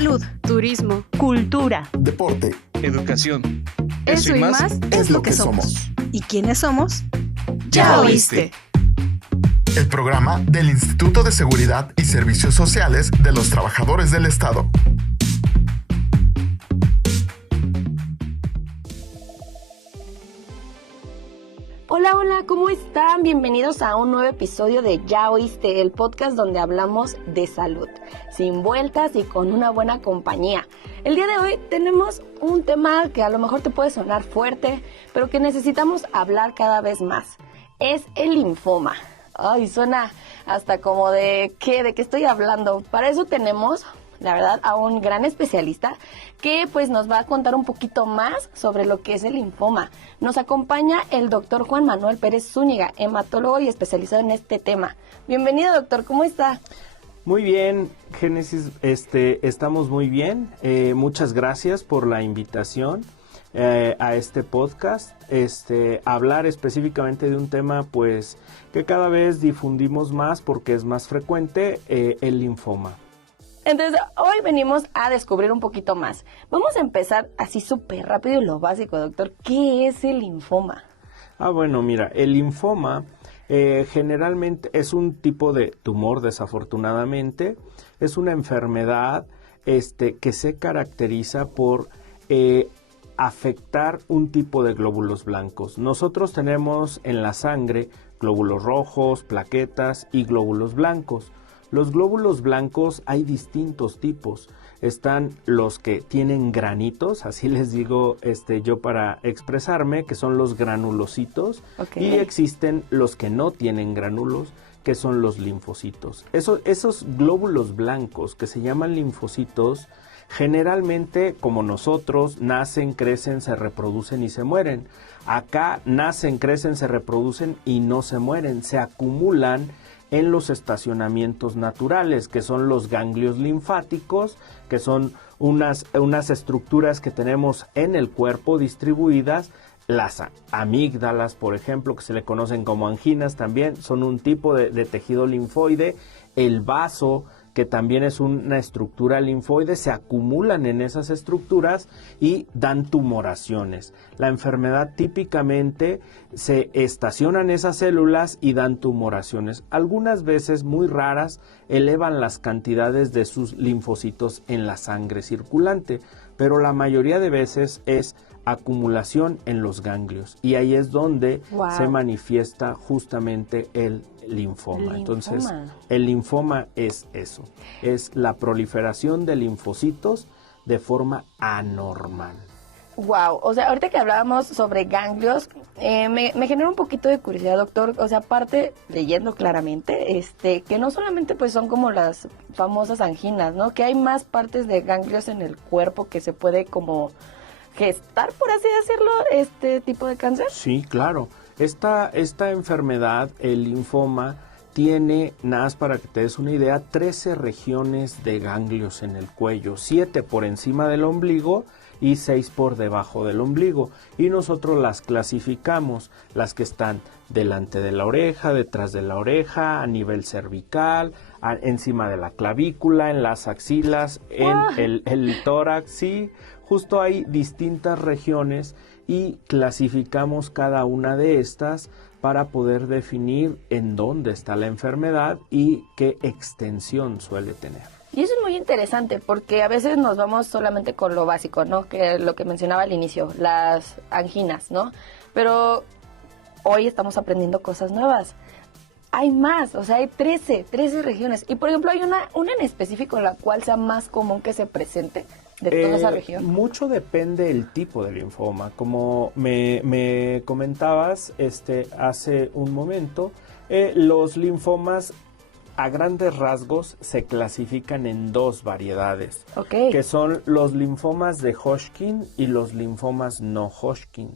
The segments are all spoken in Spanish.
Salud, turismo, cultura, deporte, educación. Eso y más es lo que somos. ¿Y quiénes somos? ¡Ya oíste! El programa del Instituto de Seguridad y Servicios Sociales de los Trabajadores del Estado. Hola, ¿cómo están? Bienvenidos a un nuevo episodio de Ya Oíste, el podcast donde hablamos de salud, sin vueltas y con una buena compañía. El día de hoy tenemos un tema que a lo mejor te puede sonar fuerte, pero que necesitamos hablar cada vez más. Es el linfoma. Ay, suena hasta como ¿de qué estoy hablando? Para eso tenemos, la verdad, a un gran especialista que pues nos va a contar un poquito más sobre lo que es el linfoma. Nos acompaña el doctor Juan Manuel Pérez Zúñiga, hematólogo y especializado en este tema. Bienvenido, doctor, ¿cómo está? Muy bien, Génesis, estamos muy bien. Muchas gracias por la invitación a este podcast. Hablar específicamente de un tema pues que cada vez difundimos más porque es más frecuente, el linfoma. Entonces, hoy venimos a descubrir un poquito más. Vamos a empezar así súper rápido y lo básico, doctor. ¿Qué es el linfoma? Bueno, mira, el linfoma generalmente es un tipo de tumor, desafortunadamente. Es una enfermedad que se caracteriza por afectar un tipo de glóbulos blancos. Nosotros tenemos en la sangre glóbulos rojos, plaquetas y glóbulos blancos. Los glóbulos blancos hay distintos tipos. Están los que tienen granitos, así les digo yo para expresarme, que son los granulocitos. Okay. Y existen los que no tienen gránulos, que son los linfocitos. Esos glóbulos blancos que se llaman linfocitos, generalmente, como nosotros, nacen, crecen, se reproducen y se mueren. Acá nacen, crecen, se reproducen y no se mueren, se acumulan en los estacionamientos naturales, que son los ganglios linfáticos, que son unas estructuras que tenemos en el cuerpo distribuidas. Las amígdalas, por ejemplo, que se le conocen como anginas también, son un tipo de tejido linfoide. El vaso, que también es una estructura linfoide, se acumulan en esas estructuras y dan tumoraciones. La enfermedad típicamente se estacionan esas células y dan tumoraciones. Algunas veces, muy raras, elevan las cantidades de sus linfocitos en la sangre circulante, pero la mayoría de veces es acumulación en los ganglios y ahí es donde se manifiesta justamente el linfoma. Entonces, el linfoma es eso, es la proliferación de linfocitos de forma anormal. Wow, o sea, ahorita que hablábamos sobre ganglios, me genera un poquito de curiosidad, doctor. O sea, aparte, leyendo claramente, que no solamente pues son como las famosas anginas, ¿no? Que hay más partes de ganglios en el cuerpo que se puede como gestar, por así decirlo, este tipo de cáncer. Sí, claro. Esta enfermedad, el linfoma, tiene, nada más para que te des una idea, 13 regiones de ganglios en el cuello, 7 por encima del ombligo y 6 por debajo del ombligo. Y nosotros las clasificamos, las que están delante de la oreja, detrás de la oreja, a nivel cervical, encima de la clavícula, en las axilas, en el tórax. Sí, justo hay distintas regiones y clasificamos cada una de estas para poder definir en dónde está la enfermedad y qué extensión suele tener. Y eso es muy interesante porque a veces nos vamos solamente con lo básico, ¿no? Que lo que mencionaba al inicio, las anginas, ¿no? Pero hoy estamos aprendiendo cosas nuevas. Hay más, o sea, hay 13 regiones. Y por ejemplo, hay una en específico en la cual sea más común que se presente de toda esa región. Mucho depende del tipo de linfoma. Como me comentabas hace un momento, los linfomas a grandes rasgos se clasifican en dos variedades, que son los linfomas de Hodgkin y los linfomas no Hodgkin.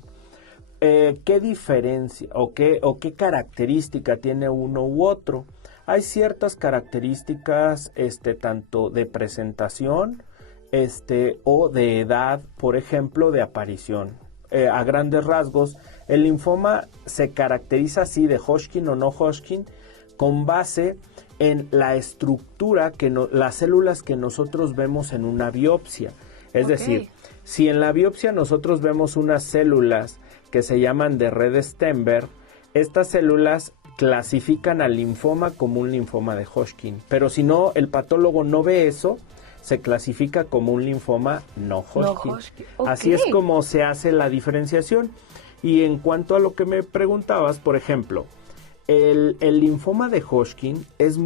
¿Qué diferencia o qué característica tiene uno u otro? Hay ciertas características tanto de presentación o de edad, por ejemplo, de aparición. A grandes rasgos, el linfoma se caracteriza así de Hodgkin o no Hodgkin con base en la estructura las células que nosotros vemos en una biopsia. Es decir, si en la biopsia nosotros vemos unas células que se llaman de red Stenberg, estas células clasifican al linfoma como un linfoma de Hodgkin, pero si no, el patólogo no ve eso, se clasifica como un linfoma no Hodgkin. Así es como se hace la diferenciación. Y en cuanto a lo que me preguntabas, por ejemplo, el linfoma de Hodgkin es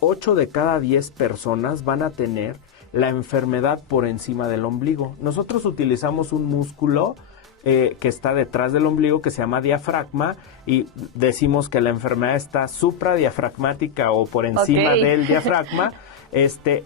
8 de cada 10 personas van a tener la enfermedad por encima del ombligo. Nosotros utilizamos un músculo que está detrás del ombligo que se llama diafragma y decimos que la enfermedad está supradiafragmática o por encima del diafragma.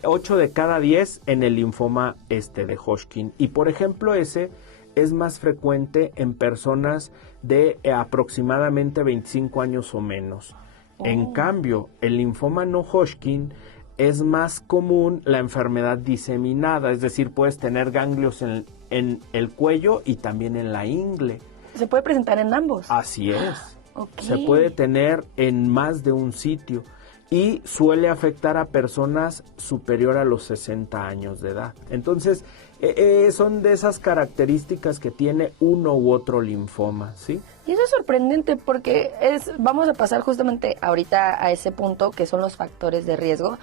8 de cada 10 en el linfoma de Hodgkin. Y por ejemplo ese es más frecuente en personas de aproximadamente 25 años o menos. En cambio, el linfoma no Hodgkin es más común la enfermedad diseminada, es decir, puedes tener ganglios en el cuello y también en la ingle. ¿Se puede presentar en ambos? Así es. Se puede tener en más de un sitio y suele afectar a personas superior a los 60 años de edad. Entonces, son de esas características que tiene uno u otro linfoma, ¿sí? Y eso es sorprendente porque vamos a pasar justamente ahorita a ese punto que son los factores de riesgo,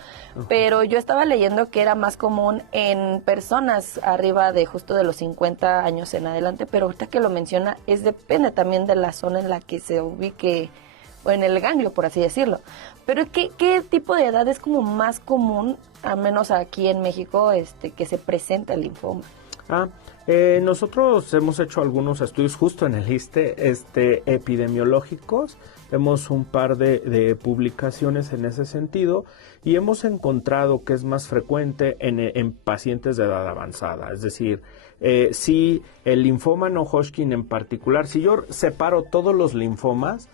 pero yo estaba leyendo que era más común en personas arriba de justo de los 50 años en adelante, pero ahorita que lo menciona, depende también de la zona en la que se ubique, o en el ganglio, por así decirlo. Pero ¿qué tipo de edad es como más común, al menos aquí en México, que se presenta el linfoma? Nosotros hemos hecho algunos estudios justo en el ISSSTE epidemiológicos. Hemos un par de publicaciones en ese sentido y hemos encontrado que es más frecuente en pacientes de edad avanzada. Es decir, si el linfoma no Hodgkin en particular, si yo separo todos los linfomas,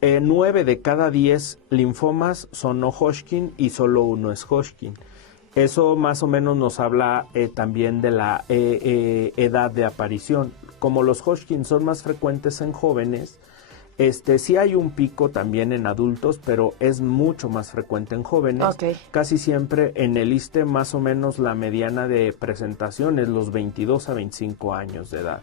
9 de cada 10 linfomas son no Hodgkin y solo uno es Hodgkin. Eso más o menos nos habla también de la edad de aparición. Como los Hodgkin son más frecuentes en jóvenes, sí hay un pico también en adultos, pero es mucho más frecuente en jóvenes. Casi siempre en el ISSSTE más o menos la mediana de presentación es los 22 a 25 años de edad.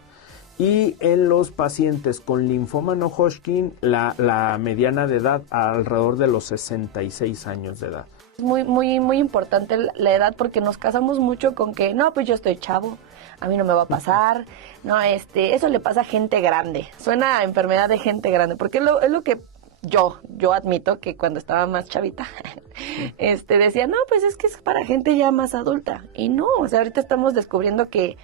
Y en los pacientes con linfoma no Hodgkin, la mediana de edad alrededor de los 66 años de edad. Es muy importante la edad porque nos casamos mucho con que, no, pues yo estoy chavo, a mí no me va a pasar, no, eso le pasa a gente grande, suena a enfermedad de gente grande, porque es lo que yo admito que cuando estaba más chavita, decía, no, pues es que es para gente ya más adulta, y no, o sea, ahorita estamos descubriendo que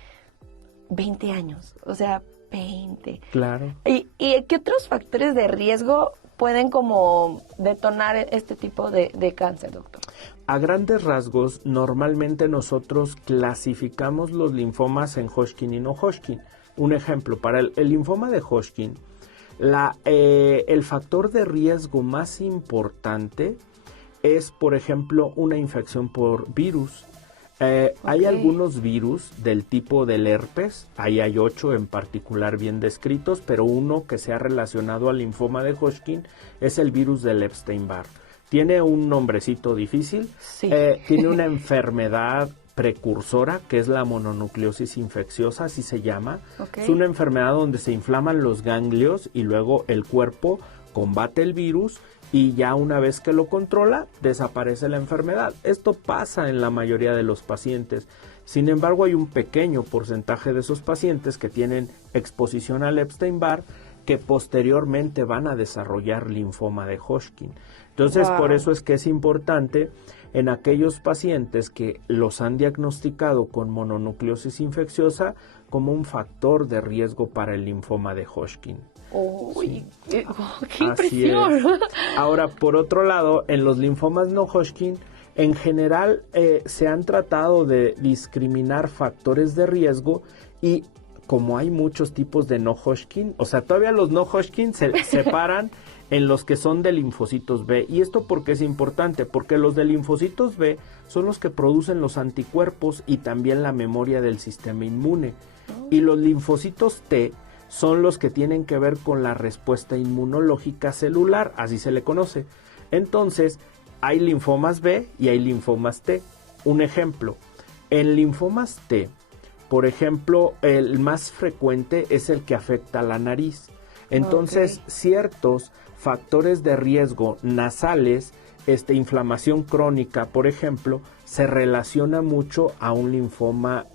20 años, o sea, 20. Claro. ¿Y qué otros factores de riesgo pueden como detonar este tipo de cáncer, doctor? A grandes rasgos, normalmente nosotros clasificamos los linfomas en Hodgkin y no Hodgkin. Un ejemplo, para el linfoma de Hodgkin, el factor de riesgo más importante es, por ejemplo, una infección por virus. Hay algunos virus del tipo del herpes, ahí hay 8 en particular bien descritos, pero uno que se ha relacionado al linfoma de Hodgkin es el virus del Epstein-Barr. Tiene un nombrecito difícil, tiene una enfermedad precursora que es la mononucleosis infecciosa, así se llama. Es una enfermedad donde se inflaman los ganglios y luego el cuerpo combate el virus y ya una vez que lo controla, desaparece la enfermedad. Esto pasa en la mayoría de los pacientes. Sin embargo, hay un pequeño porcentaje de esos pacientes que tienen exposición al Epstein-Barr que posteriormente van a desarrollar linfoma de Hodgkin. Entonces, por eso es que es importante en aquellos pacientes que los han diagnosticado con mononucleosis infecciosa como un factor de riesgo para el linfoma de Hodgkin. ¡Uy! ¡Qué impresión! Ahora, por otro lado, en los linfomas no Hodgkin, en general se han tratado de discriminar factores de riesgo y como hay muchos tipos de no Hodgkin, o sea, todavía los no Hodgkin se separan en los que son de linfocitos B. ¿Y esto por qué es importante? Porque los de linfocitos B son los que producen los anticuerpos y también la memoria del sistema inmune. Y los linfocitos T son los que tienen que ver con la respuesta inmunológica celular, así se le conoce. Entonces, hay linfomas B y hay linfomas T. Un ejemplo, en linfomas T, por ejemplo, el más frecuente es el que afecta a la nariz. Entonces, ciertos factores de riesgo nasales, inflamación crónica, por ejemplo, se relaciona mucho a un linfoma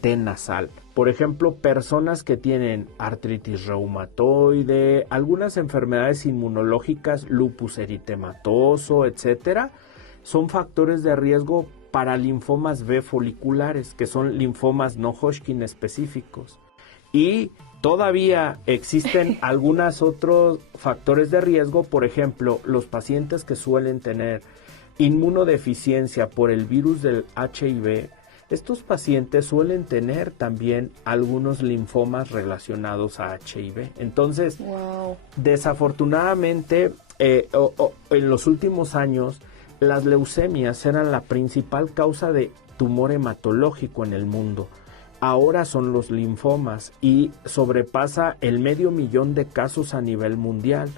T nasal. Por ejemplo, personas que tienen artritis reumatoide, algunas enfermedades inmunológicas, lupus eritematoso, etcétera, son factores de riesgo para linfomas B foliculares, que son linfomas no Hodgkin específicos. Y todavía existen algunos otros factores de riesgo, por ejemplo, los pacientes que suelen tener inmunodeficiencia por el virus del HIV. Estos pacientes suelen tener también algunos linfomas relacionados a HIV. Entonces, desafortunadamente, en los últimos años, las leucemias eran la principal causa de tumor hematológico en el mundo. Ahora son los linfomas y sobrepasa el 500,000 de casos a nivel mundial.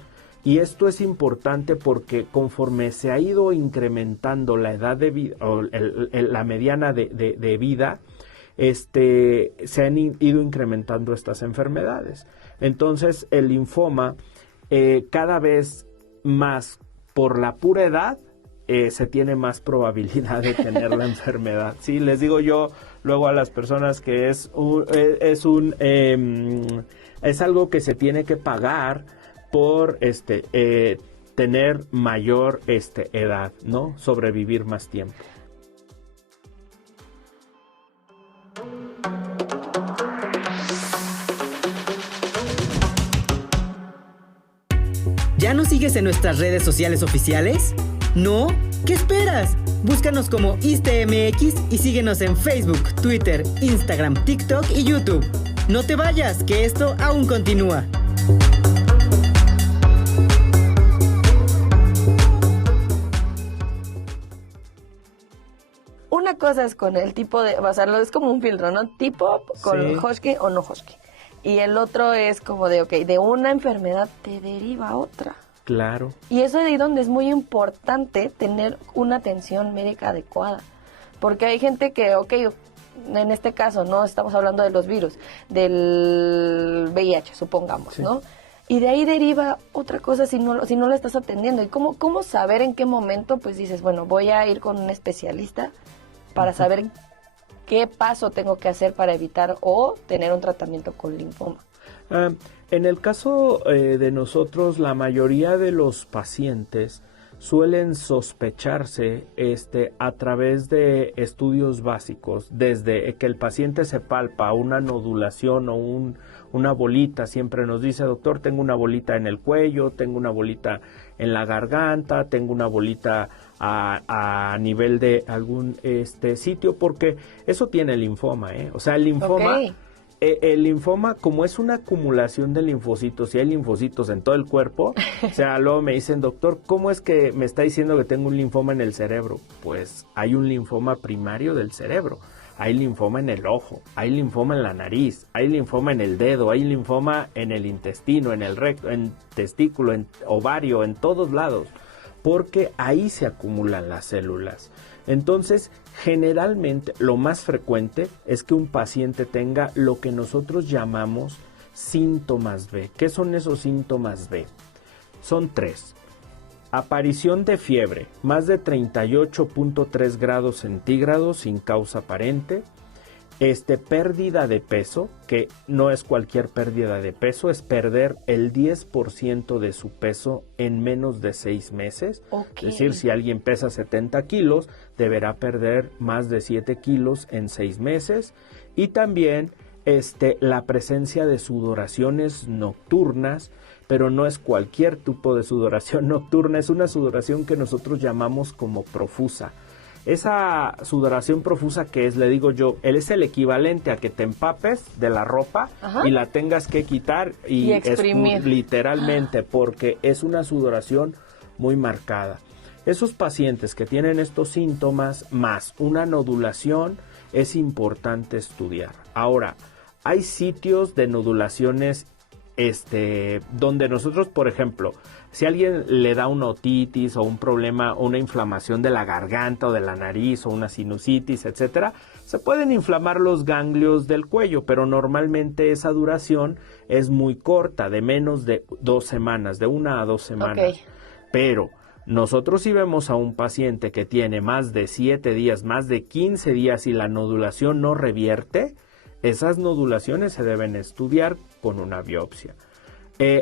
Y esto es importante porque conforme se ha ido incrementando la edad de vida, o la mediana de vida, se han ido incrementando estas enfermedades. Entonces, el linfoma, cada vez más por la pura edad, se tiene más probabilidad de tener la enfermedad. Sí, les digo yo luego a las personas que es algo que se tiene que pagar por tener mayor edad, ¿no? Sobrevivir más tiempo. ¿Ya nos sigues en nuestras redes sociales oficiales? ¿No? ¿Qué esperas? Búscanos como ISTEMX y síguenos en Facebook, Twitter, Instagram, TikTok y YouTube. No te vayas, que esto aún continúa. Una cosa es con el tipo de, o sea, es como un filtro, ¿no? Tipo con Hodgkin o no Hodgkin. Y el otro es como de, de una enfermedad te deriva a otra. Claro. Y eso es ahí donde es muy importante tener una atención médica adecuada. Porque hay gente que, en este caso, no estamos hablando de los virus, del VIH, supongamos, ¿no? Y de ahí deriva otra cosa si no lo estás atendiendo. ¿Y cómo saber en qué momento, pues dices, bueno, voy a ir con un especialista para saber qué paso tengo que hacer para evitar o tener un tratamiento con linfoma? En el caso de nosotros, la mayoría de los pacientes suelen sospecharse a través de estudios básicos, desde que el paciente se palpa una nodulación o una bolita. Siempre nos dice, doctor, tengo una bolita en el cuello, tengo una bolita en la garganta, tengo una bolita a nivel de algún sitio, porque eso tiene linfoma, O sea, el linfoma... El linfoma, como es una acumulación de linfocitos, y hay linfocitos en todo el cuerpo, o sea, luego me dicen, doctor, ¿cómo es que me está diciendo que tengo un linfoma en el cerebro? Pues hay un linfoma primario del cerebro, hay linfoma en el ojo, hay linfoma en la nariz, hay linfoma en el dedo, hay linfoma en el intestino, en el recto, en testículo, en ovario, en todos lados, porque ahí se acumulan las células. Entonces, generalmente, lo más frecuente es que un paciente tenga lo que nosotros llamamos síntomas B. ¿Qué son esos síntomas B? Son 3. Aparición de fiebre, más de 38.3 grados centígrados sin causa aparente. Pérdida de peso, que no es cualquier pérdida de peso, es perder el 10% de su peso en menos de 6 meses. Es decir, si alguien pesa 70 kilos, deberá perder más de 7 kilos en 6 meses. Y también la presencia de sudoraciones nocturnas, pero no es cualquier tipo de sudoración nocturna, es una sudoración que nosotros llamamos como profusa. Esa sudoración profusa, que es, le digo yo, él es el equivalente a que te empapes de la ropa y la tengas que quitar y exprimir, literalmente, porque es una sudoración muy marcada. Esos pacientes que tienen estos síntomas más una nodulación, es importante estudiar. Ahora, hay sitios de nodulaciones donde nosotros, por ejemplo, si a alguien le da una otitis o un problema o una inflamación de la garganta o de la nariz o una sinusitis, etcétera, se pueden inflamar los ganglios del cuello, pero normalmente esa duración es muy corta, de menos de 2 semanas, de 1 a 2 semanas. Okay. Pero nosotros si vemos a un paciente que tiene más de 7 días, más de 15 días y la nodulación no revierte, esas nodulaciones se deben estudiar con una biopsia.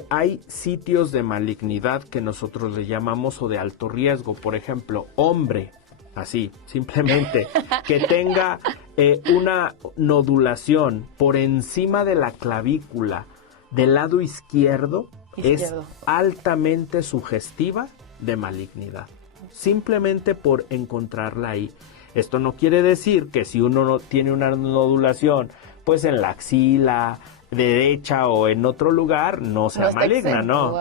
Hay sitios de malignidad que nosotros le llamamos o de alto riesgo, por ejemplo, hombre, así, simplemente, que tenga una nodulación por encima de la clavícula del lado izquierdo. Es altamente sugestiva de malignidad, simplemente por encontrarla ahí. Esto no quiere decir que si uno no tiene una nodulación, pues en la axila derecha o en otro lugar, no sea maligna, ¿no?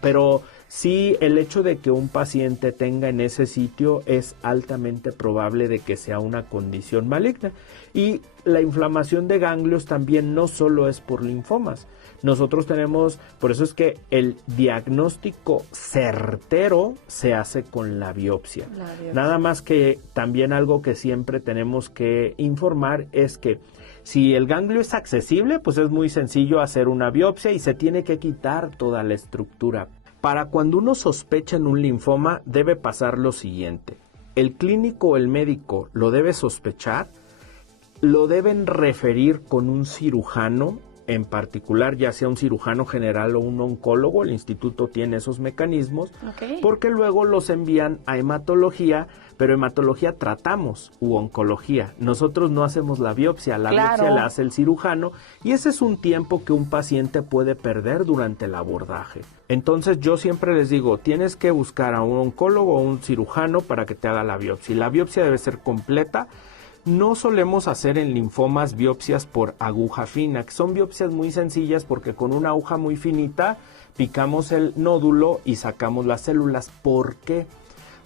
Pero sí, el hecho de que un paciente tenga en ese sitio es altamente probable de que sea una condición maligna. Y la inflamación de ganglios también no solo es por linfomas. Nosotros tenemos, por eso es que el diagnóstico certero se hace con la biopsia. Nada más que también algo que siempre tenemos que informar es que si el ganglio es accesible, pues es muy sencillo hacer una biopsia y se tiene que quitar toda la estructura. Para cuando uno sospecha en un linfoma, debe pasar lo siguiente. El clínico o el médico lo debe sospechar, lo deben referir con un cirujano, en particular ya sea un cirujano general o un oncólogo, el instituto tiene esos mecanismos, porque luego los envían a hematología, pero hematología tratamos, u oncología. Nosotros no hacemos la biopsia biopsia la hace el cirujano, y ese es un tiempo que un paciente puede perder durante el abordaje. Entonces yo siempre les digo, tienes que buscar a un oncólogo o un cirujano para que te haga la biopsia, y la biopsia debe ser completa. No solemos hacer en linfomas biopsias por aguja fina, que son biopsias muy sencillas porque con una aguja muy finita picamos el nódulo y sacamos las células. ¿Por qué?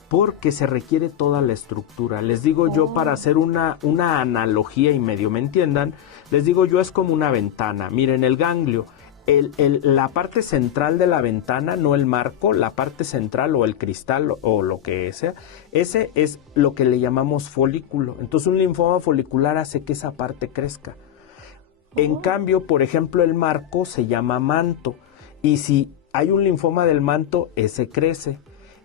Porque se requiere toda la estructura. Les digo yo, para hacer una analogía y medio me entiendan, les digo yo, es como una ventana. Miren, el ganglio, la parte central de la ventana, no el marco, la parte central o el cristal o lo que sea, ese es lo que le llamamos folículo. Entonces un linfoma folicular hace que esa parte crezca. En cambio, por ejemplo, el marco se llama manto, y si hay un linfoma del manto, ese crece.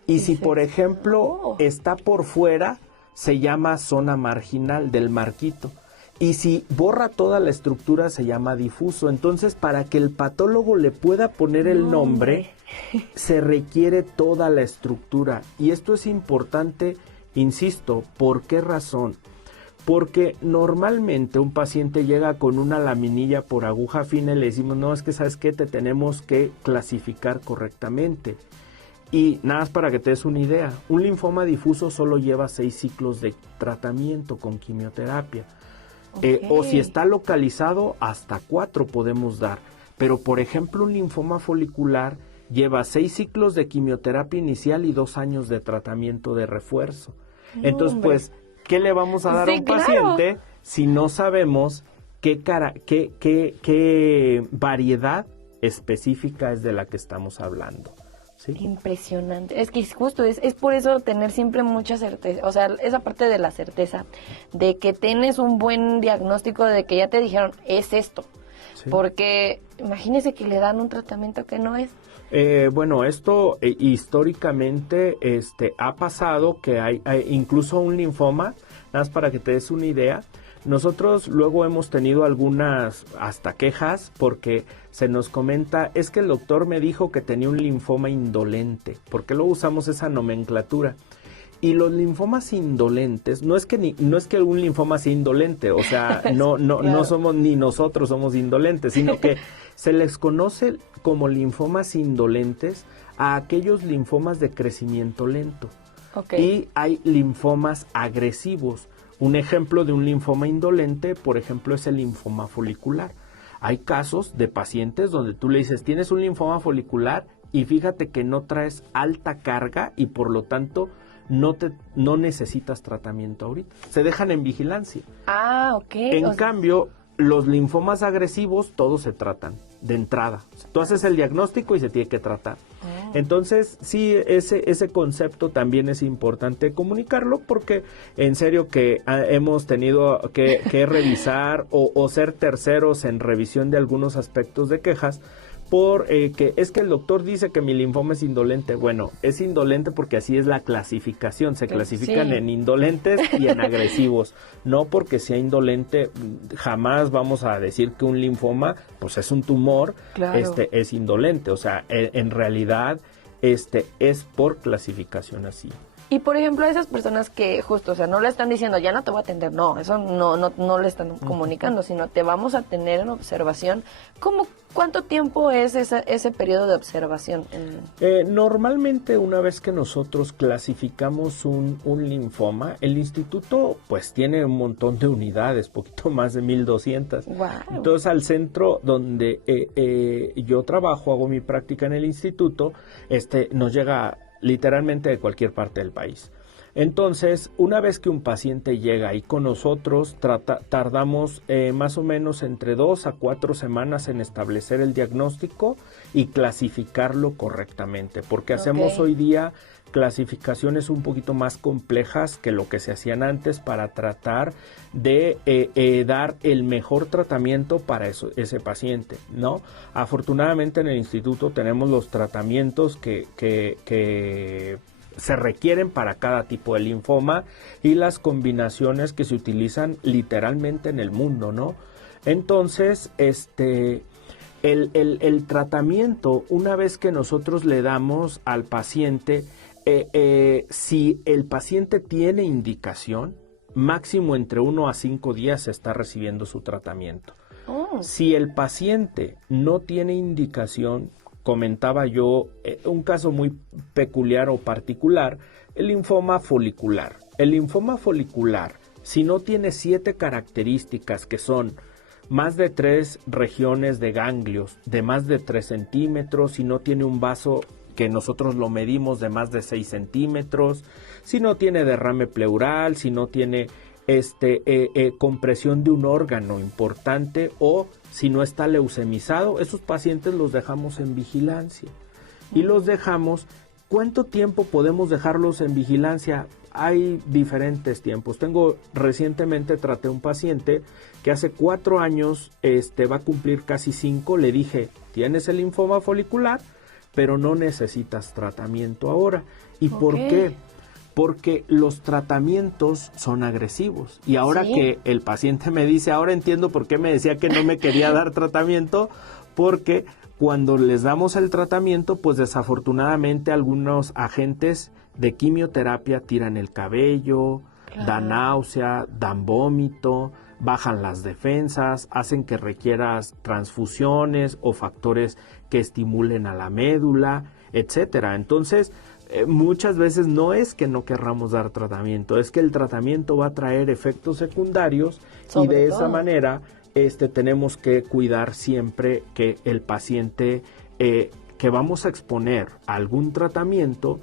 Y si, por ejemplo, está por fuera, se llama zona marginal del marquito. Y si borra toda la estructura, se llama difuso. Entonces, para que el patólogo le pueda poner el nombre, se requiere toda la estructura. Y esto es importante, insisto, ¿por qué razón? Porque normalmente un paciente llega con una laminilla por aguja fina y le decimos, no, es que ¿sabes qué? Te tenemos que clasificar correctamente. Y nada más para que te des una idea, un linfoma difuso solo lleva 6 ciclos de tratamiento con quimioterapia. O si está localizado, hasta 4 podemos dar. Pero, por ejemplo, un linfoma folicular lleva 6 ciclos de quimioterapia inicial y 2 años de tratamiento de refuerzo. Entonces, pues, ¿qué le vamos a dar a un paciente si no sabemos qué variedad específica es de la que estamos hablando? ¿Sí? Impresionante. Es que justo es por eso tener siempre mucha certeza, o sea, esa parte de la certeza, de que tienes un buen diagnóstico, de que ya te dijeron, es esto. Sí. Porque imagínese que le dan un tratamiento que no es. Bueno, esto históricamente ha pasado que hay incluso un linfoma, nada más para que te des una idea. Nosotros luego hemos tenido algunas hasta quejas porque se nos comenta, es que el doctor me dijo que tenía un linfoma indolente. ¿Por qué luego usamos esa nomenclatura? Y los linfomas indolentes, no es que un linfoma sea indolente, o sea, no somos ni nosotros somos indolentes, sino que se les conoce como linfomas indolentes a aquellos linfomas de crecimiento lento. Y hay linfomas agresivos. Un ejemplo de un linfoma indolente, por ejemplo, es el linfoma folicular. Hay casos de pacientes donde tú le dices, tienes un linfoma folicular y fíjate que no traes alta carga y por lo tanto no necesitas tratamiento ahorita. Se dejan en vigilancia. Ah, ok. En cambio, los linfomas agresivos todos se tratan. de entrada. Tú haces el diagnóstico y se tiene que tratar. Entonces, sí, ese concepto también es importante comunicarlo porque en serio que hemos tenido que revisar o ser terceros en revisión de algunos aspectos de quejas que es que el doctor dice que mi linfoma es indolente. Bueno, es indolente porque así es la clasificación. Se clasifican en indolentes y en agresivos. No porque sea indolente, jamás vamos a decir que un linfoma, pues es un tumor, es indolente. O sea, en realidad, es por clasificación así. Y por ejemplo, a esas personas que justo, o sea, no le están diciendo, ya no te voy a atender, no, eso no le están comunicando, sino te vamos a tener en observación. ¿Cuánto tiempo es ese periodo de observación? Normalmente una vez que nosotros clasificamos un linfoma, el instituto pues tiene un montón de unidades, poquito más de 1,200. Wow. Entonces al centro donde yo trabajo, hago mi práctica en el instituto, nos llega literalmente de cualquier parte del país. Entonces, una vez que un paciente llega ahí con nosotros, tardamos más o menos entre 2 a 4 semanas en establecer el diagnóstico y clasificarlo correctamente, porque hacemos hoy día clasificaciones un poquito más complejas que lo que se hacían antes para tratar de dar el mejor tratamiento para ese paciente, ¿no? Afortunadamente en el instituto tenemos los tratamientos que se requieren para cada tipo de linfoma y las combinaciones que se utilizan literalmente en el mundo, ¿no? Entonces, el tratamiento, una vez que nosotros le damos al paciente, si el paciente tiene indicación, máximo entre 1 a 5 días se está recibiendo su tratamiento. Si el paciente no tiene indicación, comentaba yo un caso muy peculiar o particular, el linfoma folicular. El linfoma folicular, si no tiene 7 características que son más de 3 regiones de ganglios de más de 3 centímetros, si no tiene un vaso que nosotros lo medimos de más de 6 centímetros, si no tiene derrame pleural, si no tiene compresión de un órgano importante o si no está leucemizado, esos pacientes los dejamos en vigilancia. Y los dejamos, ¿cuánto tiempo podemos dejarlos en vigilancia? Hay diferentes tiempos. Recientemente traté un paciente que hace 4 años, va a cumplir casi 5, le dije, tienes el linfoma folicular, pero no necesitas tratamiento ahora. ¿Y por qué? Porque los tratamientos son agresivos. Y ahora que el paciente me dice, ahora entiendo por qué me decía que no me quería dar tratamiento, porque cuando les damos el tratamiento, pues desafortunadamente algunos agentes de quimioterapia tiran el cabello, dan náusea, dan vómito, bajan las defensas, hacen que requieras transfusiones o factores que estimulen a la médula, etcétera. Entonces, muchas veces no es que no querramos dar tratamiento, es que el tratamiento va a traer efectos secundarios y de esa manera tenemos que cuidar siempre que el paciente que vamos a exponer a algún tratamiento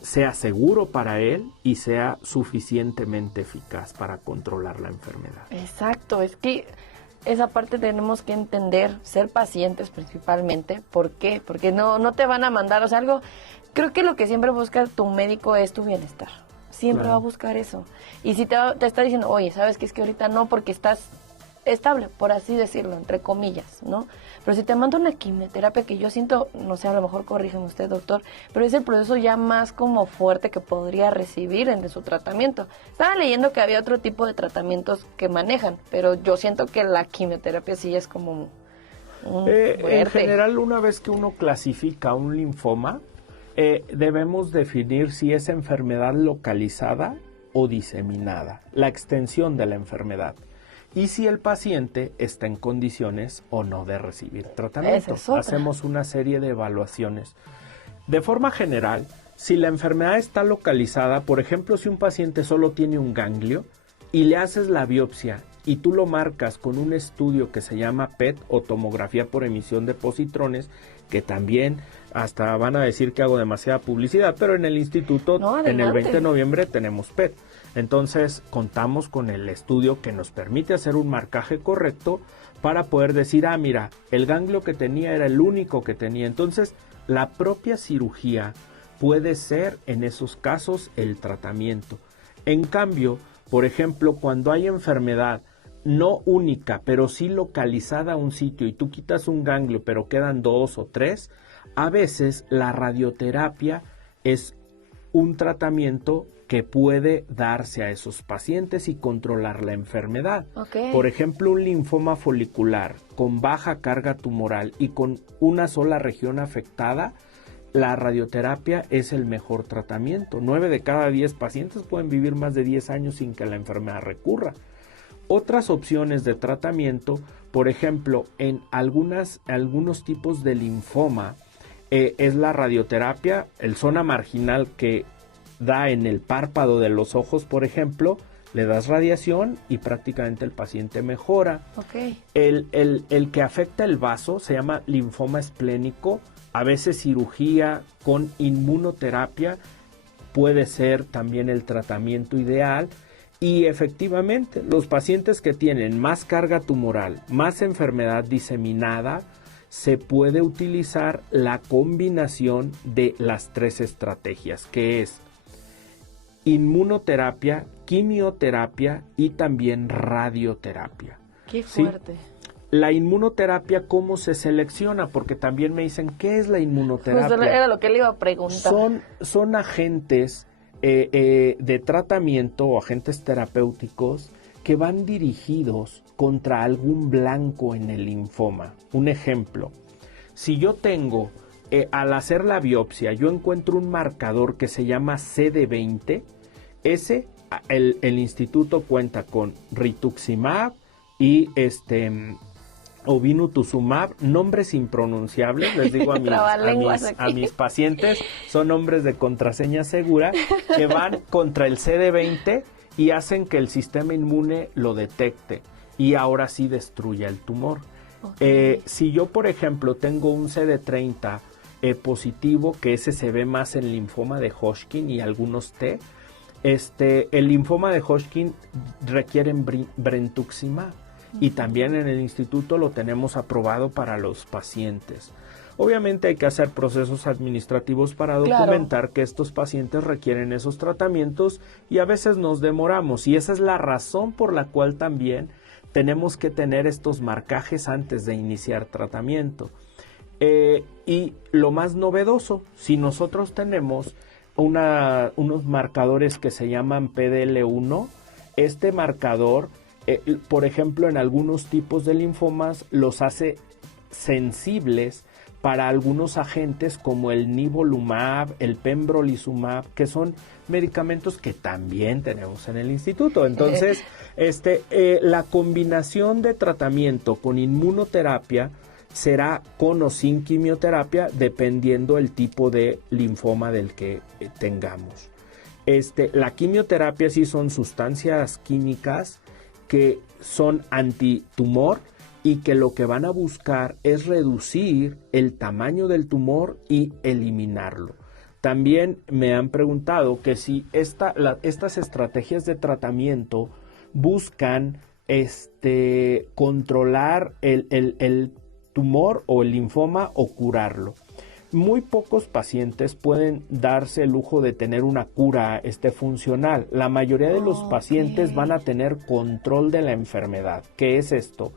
sea seguro para él y sea suficientemente eficaz para controlar la enfermedad. Exacto, es que esa parte tenemos que entender, ser pacientes principalmente. ¿Por qué? Porque no te van a mandar, o sea, algo. Creo que lo que siempre busca tu médico es tu bienestar. Siempre va a buscar eso. Y si te está diciendo, oye, ¿sabes qué? Es que ahorita no, porque estás estable, por así decirlo, entre comillas, ¿no? Pero si te manda una quimioterapia que yo siento, no sé, a lo mejor corrígeme usted, doctor, pero es el proceso ya más como fuerte que podría recibir en su tratamiento. Estaba leyendo que había otro tipo de tratamientos que manejan, pero yo siento que la quimioterapia sí es como en general, una vez que uno clasifica un linfoma, debemos definir si es enfermedad localizada o diseminada, la extensión de la enfermedad, y si el paciente está en condiciones o no de recibir tratamiento. Hacemos una serie de evaluaciones. De forma general, si la enfermedad está localizada, por ejemplo, si un paciente solo tiene un ganglio y le haces la biopsia y tú lo marcas con un estudio que se llama PET o tomografía por emisión de positrones, que también hasta van a decir que hago demasiada publicidad, pero en el instituto en el 20 de noviembre tenemos PET. Entonces contamos con el estudio que nos permite hacer un marcaje correcto para poder decir, mira, el ganglio que tenía era el único que tenía. Entonces la propia cirugía puede ser en esos casos el tratamiento. En cambio, por ejemplo, cuando hay enfermedad no única, pero sí localizada a un sitio y tú quitas un ganglio, pero quedan 2 o 3, a veces la radioterapia es un tratamiento que puede darse a esos pacientes y controlar la enfermedad. Okay. Por ejemplo, un linfoma folicular con baja carga tumoral y con una sola región afectada, la radioterapia es el mejor tratamiento. 9 de cada 10 pacientes pueden vivir más de 10 años sin que la enfermedad recurra. Otras opciones de tratamiento, por ejemplo, en algunos tipos de linfoma, es la radioterapia, el zona marginal que da en el párpado de los ojos, por ejemplo, le das radiación y prácticamente el paciente mejora. Okay. El que afecta el vaso se llama linfoma esplénico, a veces cirugía con inmunoterapia puede ser también el tratamiento ideal. Y efectivamente, los pacientes que tienen más carga tumoral, más enfermedad diseminada, se puede utilizar la combinación de las 3 estrategias, que es inmunoterapia, quimioterapia y también radioterapia. ¡Qué fuerte! ¿Sí? La inmunoterapia, ¿cómo se selecciona? Porque también me dicen, ¿qué es la inmunoterapia? Justo era lo que le iba a preguntar. Son agentes de tratamiento o agentes terapéuticos que van dirigidos contra algún blanco en el linfoma. Un ejemplo, si yo tengo, al hacer la biopsia, yo encuentro un marcador que se llama CD20, el instituto cuenta con rituximab y ovinutuzumab, nombres impronunciables, les digo a mis pacientes, son nombres de contraseña segura, que van contra el CD20 y hacen que el sistema inmune lo detecte y ahora sí destruya el tumor. Okay. Si yo, por ejemplo, tengo un CD30 positivo, que ese se ve más en linfoma de Hodgkin y algunos T, el linfoma de Hodgkin requiere brentuximab. Y también en el instituto lo tenemos aprobado para los pacientes. Obviamente hay que hacer procesos administrativos para documentar que estos pacientes requieren esos tratamientos y a veces nos demoramos. Y esa es la razón por la cual también tenemos que tener estos marcajes antes de iniciar tratamiento. Y lo más novedoso, si nosotros tenemos unos marcadores que se llaman PDL1, este marcador, por ejemplo, en algunos tipos de linfomas los hace sensibles para algunos agentes como el nivolumab, el pembrolizumab, que son medicamentos que también tenemos en el instituto. Entonces, la combinación de tratamiento con inmunoterapia será con o sin quimioterapia, dependiendo el tipo de linfoma del que tengamos. La quimioterapia sí son sustancias químicas que son antitumor y que lo que van a buscar es reducir el tamaño del tumor y eliminarlo. También me han preguntado que si estas estrategias de tratamiento buscan controlar el tumor o el linfoma o curarlo. Muy pocos pacientes pueden darse el lujo de tener una cura funcional. La mayoría de los pacientes van a tener control de la enfermedad. ¿Qué es esto?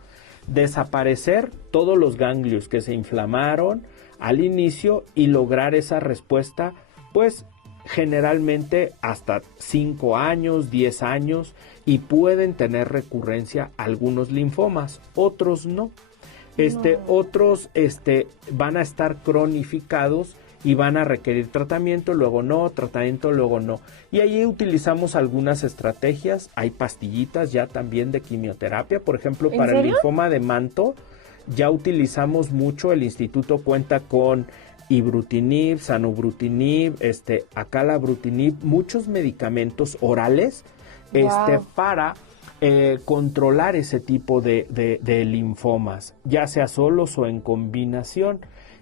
Desaparecer todos los ganglios que se inflamaron al inicio y lograr esa respuesta, pues generalmente hasta 5 años, 10 años, y pueden tener recurrencia algunos linfomas, otros no. Otros van a estar cronificados y van a requerir tratamiento, luego no, tratamiento, luego no. Y ahí utilizamos algunas estrategias. Hay pastillitas ya también de quimioterapia, por ejemplo, para el linfoma de manto ya utilizamos mucho. El instituto cuenta con ibrutinib, zanubrutinib, acalabrutinib, muchos medicamentos orales para controlar ese tipo de linfomas, ya sea solos o en combinación.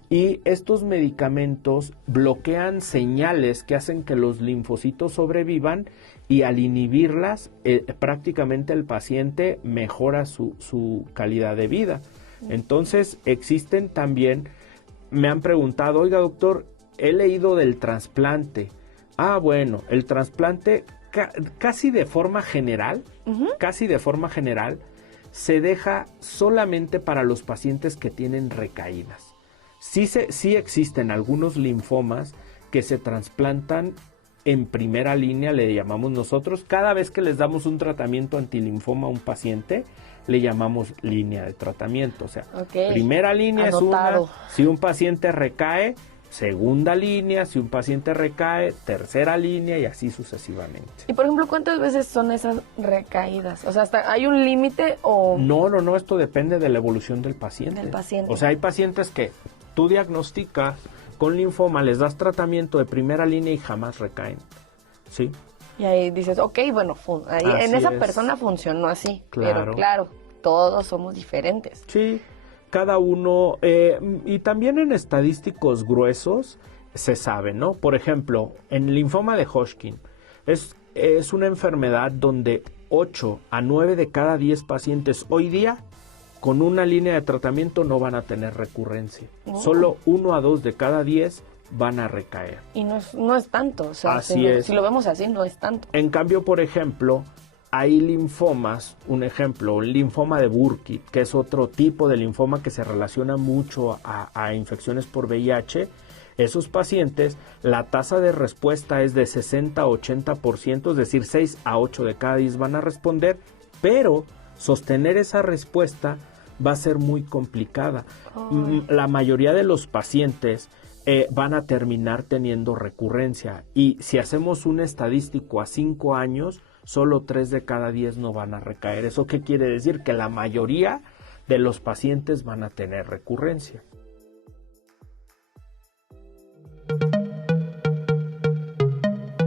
Y estos medicamentos bloquean señales que hacen que los linfocitos sobrevivan, y al inhibirlas, prácticamente el paciente mejora su calidad de vida. Entonces existen también, me han preguntado, oiga doctor, he leído del trasplante. Bueno, el trasplante casi de forma general, se deja solamente para los pacientes que tienen recaídas. Sí existen algunos linfomas que se trasplantan en primera línea, le llamamos nosotros. Cada vez que les damos un tratamiento antilinfoma a un paciente, le llamamos línea de tratamiento. O sea, primera línea Anotado. es una, si un paciente recae, segunda línea, si un paciente recae, tercera línea, y así sucesivamente. Y por ejemplo, ¿cuántas veces son esas recaídas? O sea, ¿hay un límite o...? No, esto depende de la evolución del paciente. O sea, hay pacientes que tú diagnosticas con linfoma, les das tratamiento de primera línea y jamás recaen, ¿sí? Y ahí dices, bueno, ahí en esa persona funcionó así. Claro. Pero claro, todos somos diferentes. Sí, cada uno, y también en estadísticos gruesos se sabe, ¿no? Por ejemplo, en linfoma de Hodgkin, es una enfermedad donde 8 a 9 de cada 10 pacientes hoy día con una línea de tratamiento no van a tener recurrencia. Solo 1 a 2 de cada 10 van a recaer. Y no es tanto, o sea, si lo vemos así, no es tanto. En cambio, por ejemplo, hay linfomas, un ejemplo, el linfoma de Burkitt, que es otro tipo de linfoma que se relaciona mucho a infecciones por VIH. Esos pacientes, la tasa de respuesta es de 60 a 80%, es decir, 6 a 8 de cada 10 van a responder, pero sostener esa respuesta va a ser muy complicada. La mayoría de los pacientes van a terminar teniendo recurrencia, y si hacemos un estadístico a 5 años, solo 3 de cada 10 no van a recaer. ¿Eso qué quiere decir? Que la mayoría de los pacientes van a tener recurrencia.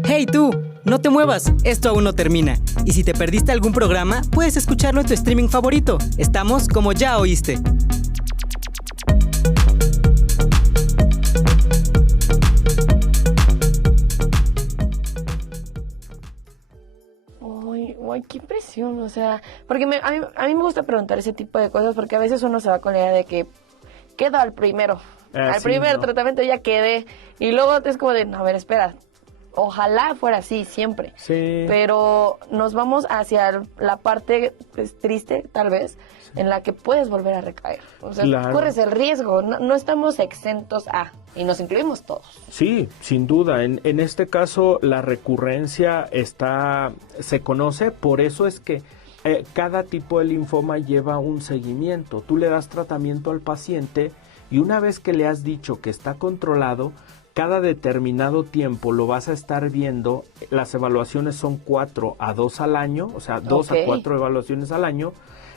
¡Hey tú! No te muevas, esto aún no termina. Y si te perdiste algún programa, puedes escucharlo en tu streaming favorito. Estamos como Ya Oíste. Ay, qué impresión, o sea, porque a mí me gusta preguntar ese tipo de cosas, porque a veces uno se va con la idea de que quedo al primero, tratamiento ya quedé, y luego es como de, no, a ver, espera, ojalá fuera así siempre, sí. Pero nos vamos hacia la parte triste, tal vez, en la que puedes volver a recaer, o sea, corres el riesgo, no estamos exentos y nos incluimos todos. Sí, sin duda. En este caso la recurrencia se conoce, por eso es que cada tipo de linfoma lleva un seguimiento. Tú le das tratamiento al paciente y una vez que le has dicho que está controlado, cada determinado tiempo lo vas a estar viendo. Las evaluaciones son 4 a 2 al año, o sea, 2 a 4 evaluaciones al año.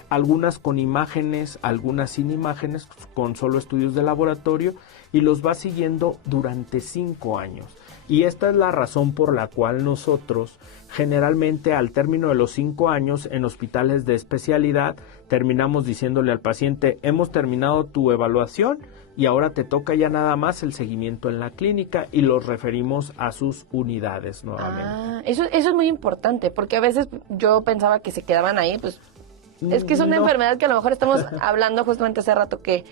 Algunas con imágenes, algunas sin imágenes, con solo estudios de laboratorio, y los va siguiendo durante 5 años. Y esta es la razón por la cual nosotros, generalmente al término de los 5 años, en hospitales de especialidad, terminamos diciéndole al paciente, hemos terminado tu evaluación y ahora te toca ya nada más el seguimiento en la clínica, y los referimos a sus unidades nuevamente. Eso es muy importante, porque a veces yo pensaba que se quedaban ahí, pues es que es una enfermedad que a lo mejor estamos hablando justamente hace rato, que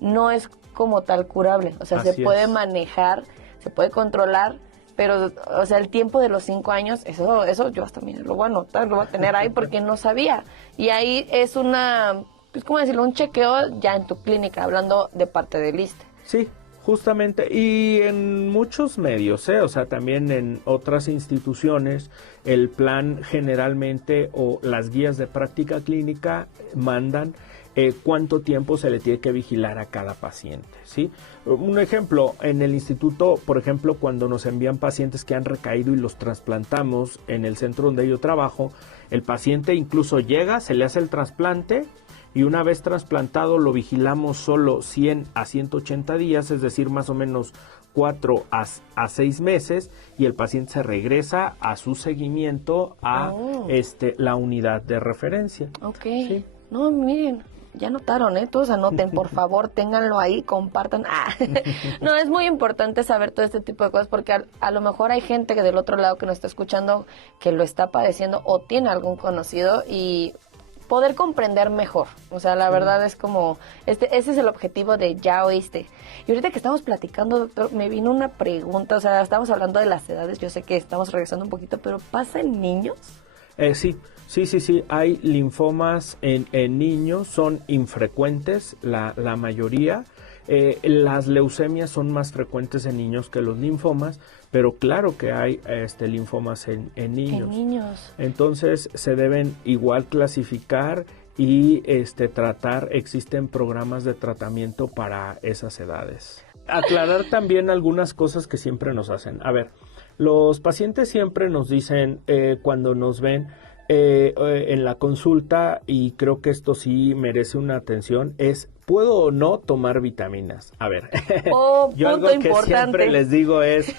no es como tal curable. O sea, se puede manejar, se puede controlar, pero, o sea, el tiempo de los 5 años, eso yo hasta lo voy a anotar, lo voy a tener ahí porque no sabía. Y ahí es pues, ¿cómo decirlo? Un chequeo ya en tu clínica, hablando de parte del ISSSTE. Sí, justamente, y en muchos medios, o sea, también en otras instituciones, el plan generalmente o las guías de práctica clínica mandan cuánto tiempo se le tiene que vigilar a cada paciente, ¿sí? Un ejemplo, en el instituto, por ejemplo, cuando nos envían pacientes que han recaído y los trasplantamos en el centro donde yo trabajo, el paciente incluso llega, se le hace el trasplante, y una vez trasplantado lo vigilamos solo 100 a 180 días, es decir, más o menos 4 a 6 meses y el paciente se regresa a su seguimiento a la unidad de referencia. Ok. Sí. No, miren, ya notaron, todos anoten, por favor, ténganlo ahí, compartan. No, es muy importante saber todo este tipo de cosas porque a lo mejor hay gente que del otro lado que nos está escuchando que lo está padeciendo o tiene algún conocido y poder comprender mejor. O sea, la verdad es como, ese es el objetivo de Ya Oíste. Y ahorita que estamos platicando, doctor, me vino una pregunta, o sea, estamos hablando de las edades, yo sé que estamos regresando un poquito, pero ¿pasa en niños? Sí, hay linfomas en niños, son infrecuentes, la mayoría. Las leucemias son más frecuentes en niños que los linfomas, pero claro que hay linfomas en niños. En niños. Entonces se deben igual clasificar y tratar. Existen programas de tratamiento para esas edades. Aclarar también algunas cosas que siempre nos hacen. A ver, los pacientes siempre nos dicen cuando nos ven en la consulta, y creo que esto sí merece una atención, es ¿puedo o no tomar vitaminas? A ver, yo algo que siempre les digo es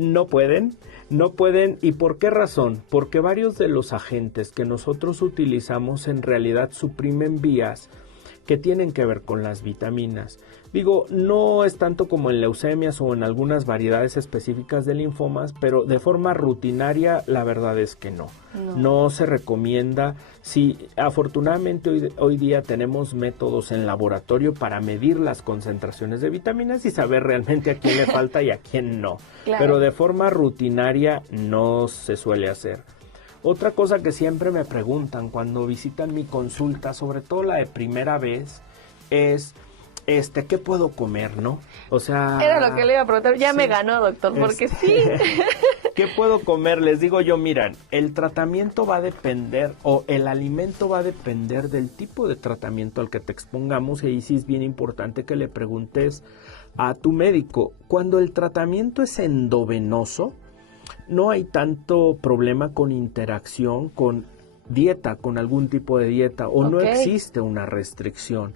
no pueden, ¿y por qué razón? Porque varios de los agentes que nosotros utilizamos en realidad suprimen vías que tienen que ver con las vitaminas. Digo, no es tanto como en leucemias o en algunas variedades específicas de linfomas, pero de forma rutinaria la verdad es que no se recomienda. Sí, afortunadamente hoy día tenemos métodos en laboratorio para medir las concentraciones de vitaminas y saber realmente a quién le falta y a quién no. Claro. Pero de forma rutinaria no se suele hacer. Otra cosa que siempre me preguntan cuando visitan mi consulta, sobre todo la de primera vez, es ¿qué puedo comer, no? O sea... Era lo que le iba a preguntar, ya me ganó, doctor, porque sí. ¿Qué puedo comer? Les digo yo, miren, el tratamiento va a depender, o el alimento va a depender del tipo de tratamiento al que te expongamos, y ahí sí es bien importante que le preguntes a tu médico. Cuando el tratamiento es endovenoso, no hay tanto problema con interacción con dieta, con algún tipo de dieta, o no existe una restricción.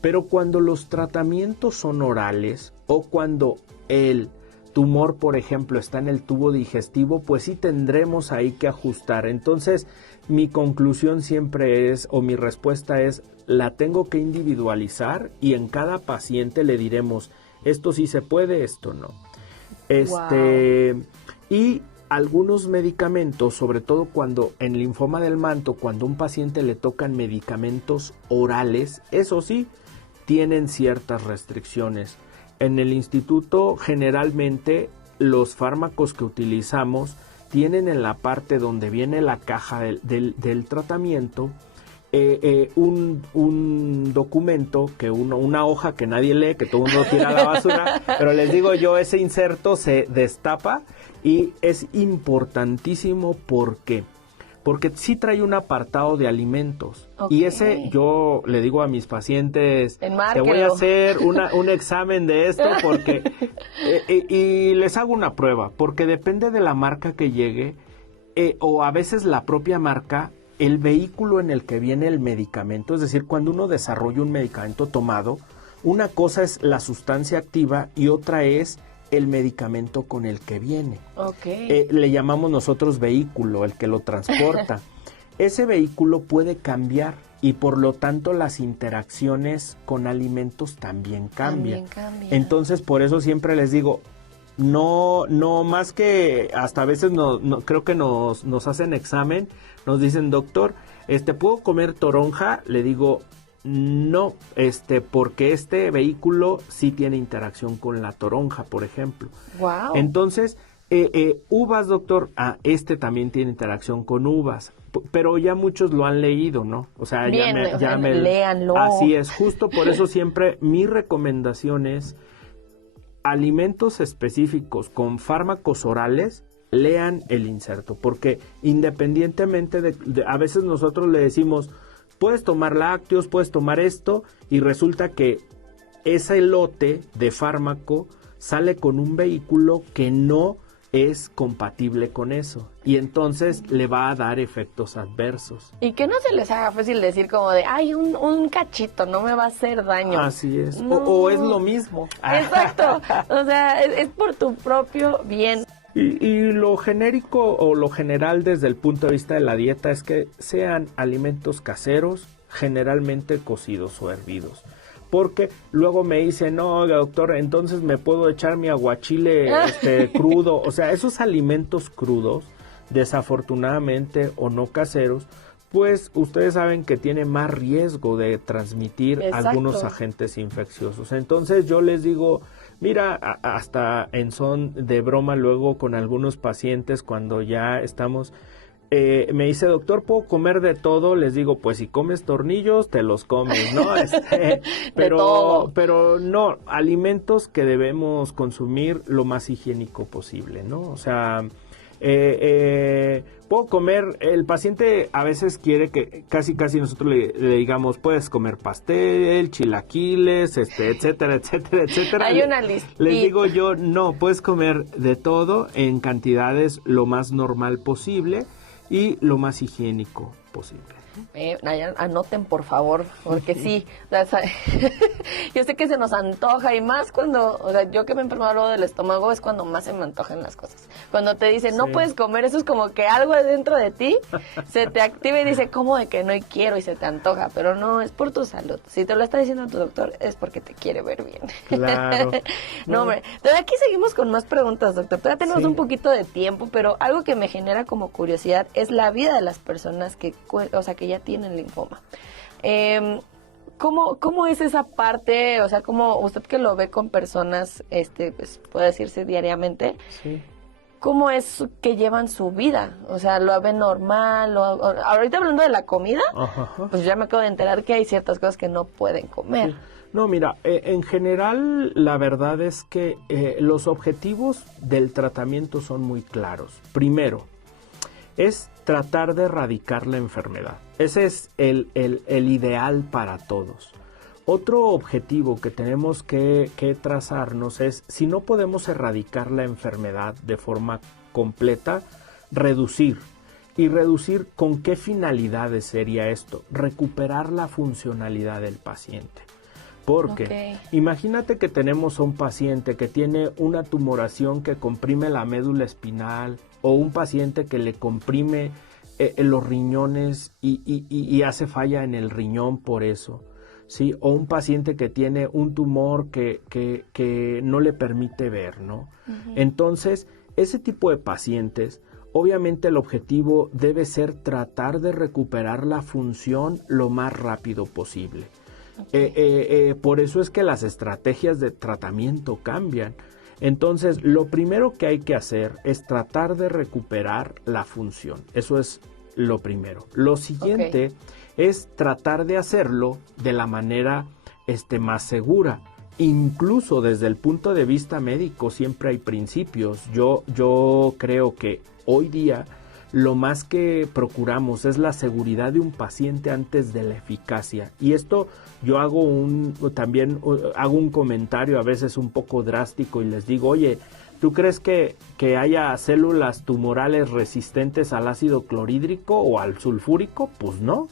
Pero cuando los tratamientos son orales o cuando el tumor, por ejemplo, está en el tubo digestivo, pues sí tendremos ahí que ajustar. Entonces, mi conclusión siempre es, o mi respuesta es, la tengo que individualizar y en cada paciente le diremos, esto sí se puede, esto no. Y algunos medicamentos, sobre todo cuando en linfoma del manto, cuando a un paciente le tocan medicamentos orales, eso sí, tienen ciertas restricciones. En el instituto generalmente los fármacos que utilizamos tienen en la parte donde viene la caja del tratamiento un documento, una hoja que nadie lee, que todo el mundo tira a la basura, pero les digo yo, ese inserto se destapa y es importantísimo porque sí trae un apartado de alimentos. Y ese yo le digo a mis pacientes, te voy a hacer un examen de esto porque y les hago una prueba, porque depende de la marca que llegue o a veces la propia marca, el vehículo en el que viene el medicamento, es decir, cuando uno desarrolla un medicamento tomado, una cosa es la sustancia activa y otra es el medicamento con el que viene. Le llamamos nosotros vehículo, el que lo transporta. Ese vehículo puede cambiar y por lo tanto las interacciones con alimentos también cambian. Entonces por eso siempre les digo, no más que hasta a veces creo que nos hacen examen, nos dicen, doctor, ¿puedo comer toronja? Le digo, no, porque este vehículo sí tiene interacción con la toronja, por ejemplo. Wow. Entonces, uvas, doctor, también tiene interacción con uvas, pero ya muchos lo han leído, ¿no? O sea, léanlo. Así es, justo por eso siempre mi recomendación es alimentos específicos con fármacos orales, lean el inserto, porque independientemente a veces nosotros le decimos, puedes tomar lácteos, puedes tomar esto, y resulta que ese lote de fármaco sale con un vehículo que no es compatible con eso y entonces le va a dar efectos adversos. Y que no se les haga fácil decir como de, ay, un cachito no me va a hacer daño. Así es, No. o es lo mismo. Exacto, o sea, es por tu propio bien. Y lo genérico o lo general desde el punto de vista de la dieta es que sean alimentos caseros, generalmente cocidos o hervidos. Porque luego me dicen, no, doctor, entonces me puedo echar mi aguachile crudo. O sea, esos alimentos crudos, desafortunadamente o no caseros, pues ustedes saben que tiene más riesgo de transmitir Exacto. algunos agentes infecciosos. Entonces yo les digo, mira, hasta en son de broma luego con algunos pacientes cuando ya estamos... me dice, doctor, ¿puedo comer de todo? Les digo, pues si comes tornillos, te los comes, ¿no? Pero no, alimentos que debemos consumir lo más higiénico posible, ¿no? O sea, puedo comer, el paciente a veces quiere que casi nosotros le digamos, puedes comer pastel, chilaquiles, etcétera, etcétera, etcétera. Hay una lista. Les digo yo, no, puedes comer de todo en cantidades lo más normal posible y lo más higiénico posible. Anoten por favor, porque sí, o sea, yo sé que se nos antoja y más cuando, o sea, yo que me he enfermado luego del estómago es cuando más se me antojan las cosas. Cuando te dicen no puedes comer, eso es como que algo dentro de ti se te activa y dice, ¿cómo de que no quiero? Y se te antoja, pero no, es por tu salud. Si te lo está diciendo tu doctor es porque te quiere ver bien. Claro. No, hombre, entonces aquí seguimos con más preguntas, doctor. Todavía tenemos un poquito de tiempo, pero algo que me genera como curiosidad es la vida de las personas que ya tienen linfoma. ¿Cómo es esa parte? O sea, como usted que lo ve con personas, pues, puede decirse diariamente, Sí. ¿cómo es que llevan su vida? O sea, ¿lo ven normal? Ahorita hablando de la comida, Ajá. pues ya me acabo de enterar que hay ciertas cosas que no pueden comer. Sí. No, mira, en general la verdad es que los objetivos del tratamiento son muy claros. Primero, es tratar de erradicar la enfermedad. Ese es el ideal para todos. Otro objetivo que tenemos que trazarnos es, si no podemos erradicar la enfermedad de forma completa, reducir. ¿Y reducir con qué finalidades sería esto? Recuperar la funcionalidad del paciente. Porque imagínate que tenemos a un paciente que tiene una tumoración que comprime la médula espinal o un paciente que le comprime los riñones y hace falla en el riñón por eso, ¿sí? O un paciente que tiene un tumor que no le permite ver, ¿no? Uh-huh. Entonces, ese tipo de pacientes, obviamente el objetivo debe ser tratar de recuperar la función lo más rápido posible. Por eso es que las estrategias de tratamiento cambian. Entonces, lo primero que hay que hacer es tratar de recuperar la función. Eso es lo primero. Lo siguiente es tratar de hacerlo de la manera más segura. Incluso desde el punto de vista médico siempre hay principios. Yo creo que hoy día lo más que procuramos es la seguridad de un paciente antes de la eficacia. Y esto yo también hago un comentario a veces un poco drástico y les digo, oye, ¿tú crees que haya células tumorales resistentes al ácido clorhídrico o al sulfúrico? Pues no,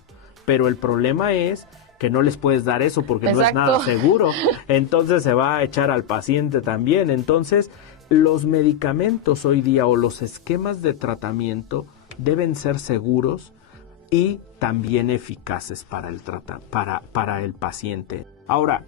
pero el problema es que no les puedes dar eso porque Exacto. no es nada seguro. Entonces se va a echar al paciente también. Entonces, los medicamentos hoy día o los esquemas de tratamiento deben ser seguros y también eficaces para el paciente. Ahora,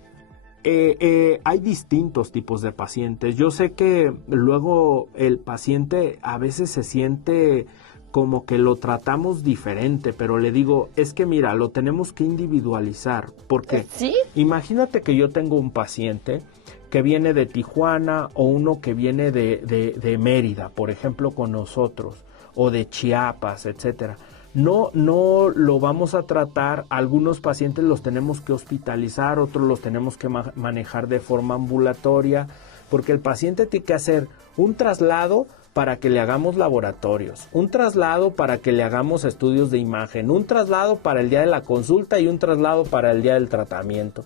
hay distintos tipos de pacientes. Yo sé que luego el paciente a veces se siente como que lo tratamos diferente, pero le digo, es que mira, lo tenemos que individualizar, porque ¿Sí? Imagínate que yo tengo un paciente que viene de Tijuana o uno que viene de Mérida, por ejemplo, con nosotros, o de Chiapas, etcétera. No lo vamos a tratar, algunos pacientes los tenemos que hospitalizar, otros los tenemos que manejar de forma ambulatoria, porque el paciente tiene que hacer un traslado para que le hagamos laboratorios, un traslado para que le hagamos estudios de imagen, un traslado para el día de la consulta y un traslado para el día del tratamiento.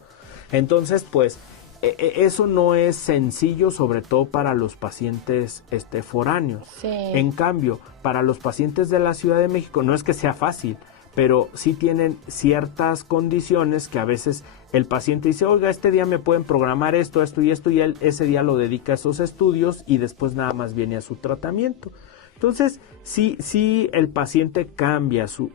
Entonces, pues, eso no es sencillo, sobre todo para los pacientes foráneos. Sí. En cambio, para los pacientes de la Ciudad de México no es que sea fácil, pero sí tienen ciertas condiciones que a veces el paciente dice, oiga, este día me pueden programar esto y esto, y él ese día lo dedica a esos estudios y después nada más viene a su tratamiento. Entonces, sí el paciente cambia su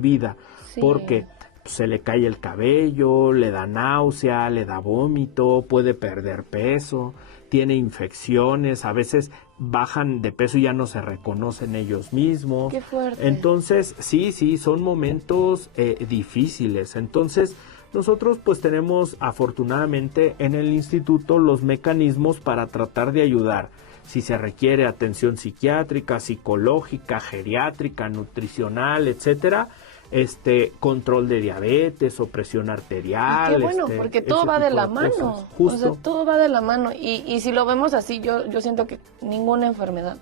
vida, Sí. porque se le cae el cabello, le da náusea, le da vómito, puede perder peso, tiene infecciones, a veces bajan de peso y ya no se reconocen ellos mismos. Qué fuerte. Entonces, sí, son momentos difíciles. Entonces, nosotros pues tenemos afortunadamente en el instituto los mecanismos para tratar de ayudar. Si se requiere atención psiquiátrica, psicológica, geriátrica, nutricional, etcétera, control de diabetes o presión arterial. Y qué bueno, porque todo va de la mano. Justo. O sea, todo va de la mano. Y si lo vemos así, yo siento que ninguna enfermedad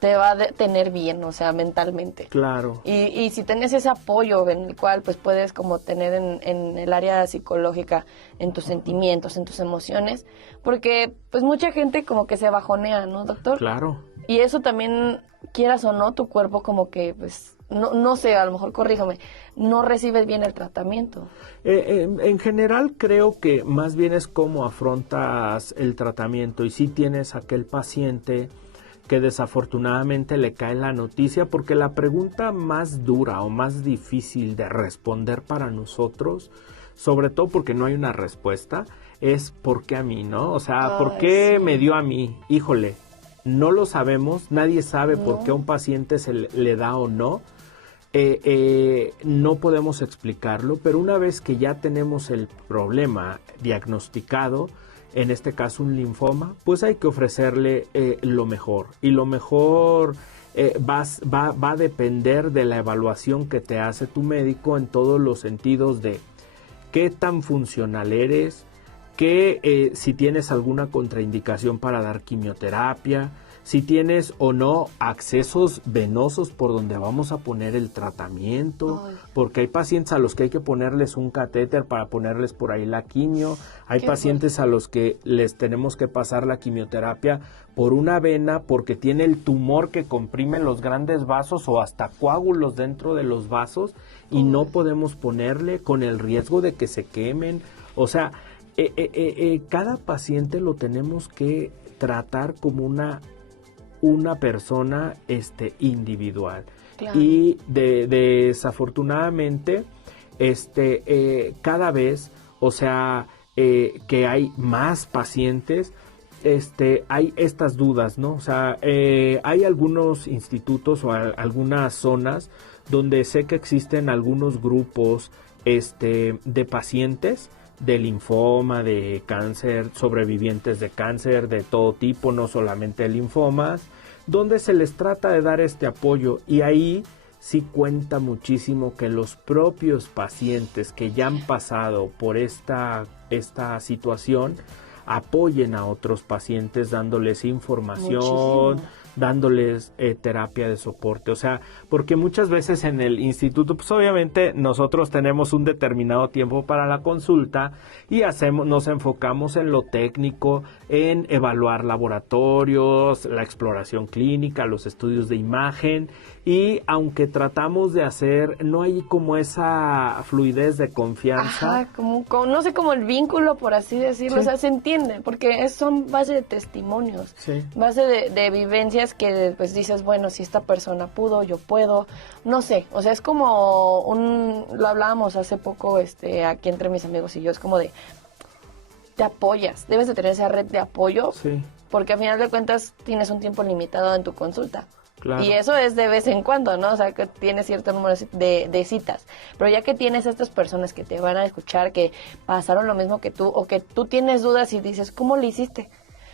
te va a tener bien, o sea, mentalmente. Claro. Y si tienes ese apoyo en el cual pues puedes como tener en el área psicológica, en tus sentimientos, en tus emociones, porque pues mucha gente como que se bajonea, ¿no, doctor? Claro. Y eso también, quieras o no, tu cuerpo como que pues no sé, a lo mejor corríjame, no recibes bien el tratamiento. En general creo que más bien es cómo afrontas el tratamiento, y si tienes aquel paciente que desafortunadamente le cae la noticia, porque la pregunta más dura o más difícil de responder para nosotros, sobre todo porque no hay una respuesta, es ¿por qué a mí, no? O sea, ¿por qué me dio a mí? Híjole, no lo sabemos, nadie sabe por qué a un paciente se le da o no. No podemos explicarlo, pero una vez que ya tenemos el problema diagnosticado, en este caso un linfoma, pues hay que ofrecerle lo mejor. Y lo mejor va a depender de la evaluación que te hace tu médico en todos los sentidos de qué tan funcional eres, si tienes alguna contraindicación para dar quimioterapia, si tienes o no accesos venosos por donde vamos a poner el tratamiento. Ay. Porque hay pacientes a los que hay que ponerles un catéter para ponerles por ahí la quimio, hay pacientes a los que les tenemos que pasar la quimioterapia por una vena porque tiene el tumor que comprime los grandes vasos o hasta coágulos dentro de los vasos y no podemos ponerle con el riesgo de que se quemen. O sea, cada paciente lo tenemos que tratar como una persona individual. Claro. Y desafortunadamente cada vez, o sea, que hay más pacientes, hay estas dudas, ¿no? O sea, hay algunos institutos o algunas zonas donde sé que existen algunos grupos de pacientes de linfoma, de cáncer, sobrevivientes de cáncer de todo tipo, no solamente linfomas, donde se les trata de dar este apoyo, y ahí sí cuenta muchísimo que los propios pacientes que ya han pasado por esta situación apoyen a otros pacientes dándoles información, dándoles terapia de soporte. O sea, porque muchas veces en el instituto, pues obviamente nosotros tenemos un determinado tiempo para la consulta y nos enfocamos en lo técnico, en evaluar laboratorios, la exploración clínica, los estudios de imagen, y aunque tratamos de hacer, no hay como esa fluidez de confianza. Ajá, como no sé, como el vínculo, por así decirlo. Sí. O sea, se entiende, porque son base de testimonios, base de vivencias que pues dices, bueno, si esta persona pudo, yo puedo, no sé. O sea, es como lo hablábamos hace poco aquí entre mis amigos y yo, es como de, te apoyas, debes de tener esa red de apoyo, porque al final de cuentas tienes un tiempo limitado en tu consulta. Claro. Y eso es de vez en cuando, ¿no? O sea, que tienes cierto número de citas. Pero ya que tienes a estas personas que te van a escuchar, que pasaron lo mismo que tú, o que tú tienes dudas y dices, ¿cómo lo hiciste?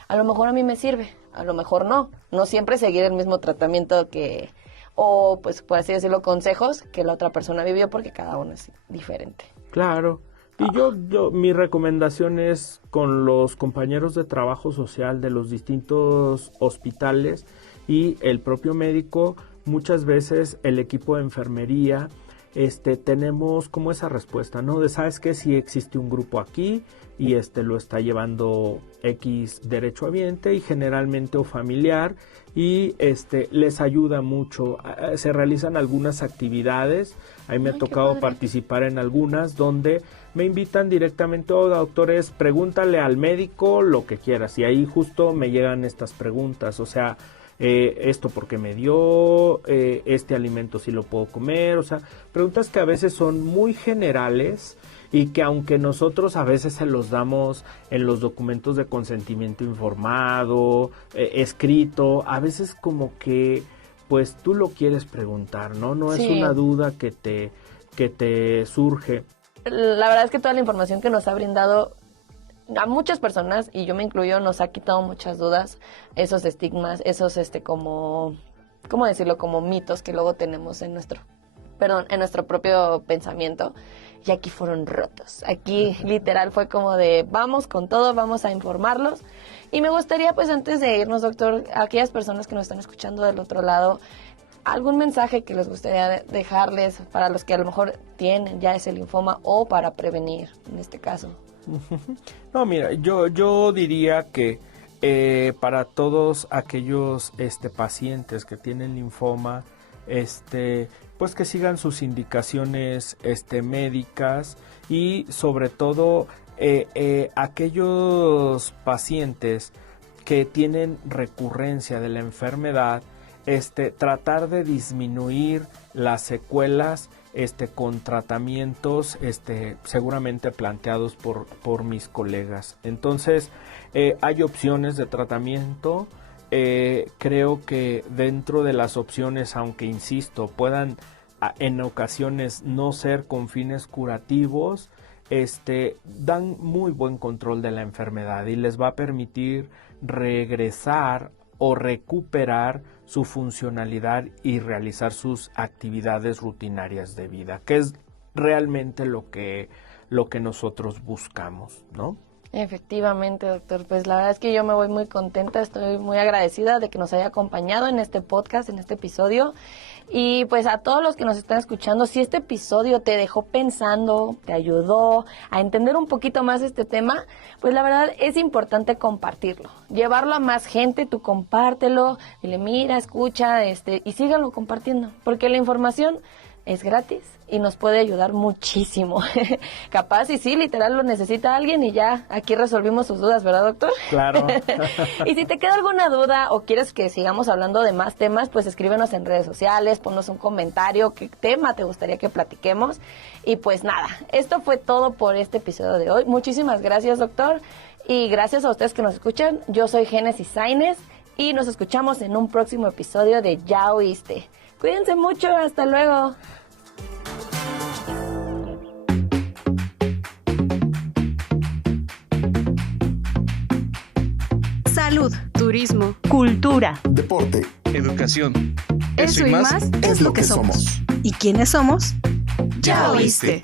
A lo mejor a mí me sirve, a lo mejor no. No siempre seguir el mismo tratamiento o pues por así decirlo, consejos que la otra persona vivió, porque cada uno es diferente. Claro. Y mi recomendación es con los compañeros de trabajo social de los distintos hospitales y el propio médico, muchas veces el equipo de enfermería, tenemos como esa respuesta, ¿no? De, ¿sabes qué? Si existe un grupo aquí, y lo está llevando X derechohabiente y generalmente o familiar, y les ayuda mucho. Se realizan algunas actividades, a mí me ha tocado participar en algunas donde me invitan directamente, doctores, pregúntale al médico lo que quieras, y ahí justo me llegan estas preguntas, o sea, esto porque me dio, este alimento sí lo puedo comer, o sea, preguntas que a veces son muy generales y que aunque nosotros a veces se los damos en los documentos de consentimiento informado, escrito, a veces como que pues tú lo quieres preguntar, ¿no? No es una duda que te surge. La verdad es que toda la información que nos ha brindado a muchas personas, y yo me incluyo, nos ha quitado muchas dudas, esos estigmas, esos ¿cómo decirlo? Como mitos que luego tenemos en nuestro propio pensamiento, y aquí fueron rotos. Aquí literal fue como de vamos con todo, vamos a informarlos. Y me gustaría, pues antes de irnos, doctor, a aquellas personas que nos están escuchando del otro lado, algún mensaje que les gustaría dejarles para los que a lo mejor tienen ya ese linfoma o para prevenir en este caso. No, mira, yo diría que para todos aquellos pacientes que tienen linfoma, pues que sigan sus indicaciones médicas, y sobre todo aquellos pacientes que tienen recurrencia de la enfermedad, tratar de disminuir las secuelas con tratamientos seguramente planteados por mis colegas. Entonces hay opciones de tratamiento. Creo que dentro de las opciones, aunque insisto, puedan en ocasiones no ser con fines curativos, dan muy buen control de la enfermedad y les va a permitir regresar o recuperar su funcionalidad y realizar sus actividades rutinarias de vida, que es realmente lo que nosotros buscamos, ¿no? Efectivamente, doctor. Pues la verdad es que yo me voy muy contenta, estoy muy agradecida de que nos haya acompañado en este podcast, en este episodio. Y pues a todos los que nos están escuchando, si este episodio te dejó pensando, te ayudó a entender un poquito más este tema, pues la verdad es importante compartirlo, llevarlo a más gente. Tú compártelo, dile mira, escucha, y síganlo compartiendo, porque la información es gratis y nos puede ayudar muchísimo. Capaz y sí, literal lo necesita alguien y ya aquí resolvimos sus dudas, ¿verdad, doctor? Claro. Y si te queda alguna duda o quieres que sigamos hablando de más temas, pues escríbenos en redes sociales, ponnos un comentario, qué tema te gustaría que platiquemos. Y pues nada, esto fue todo por este episodio de hoy. Muchísimas gracias, doctor, y gracias a ustedes que nos escuchan. Yo soy Génesis Sainz y nos escuchamos en un próximo episodio de Ya Oíste. Cuídense mucho, hasta luego. Salud, Turismo. cultura. Deporte. Educación. Eso y más es lo que somos. ¿Y quiénes somos? Ya oíste.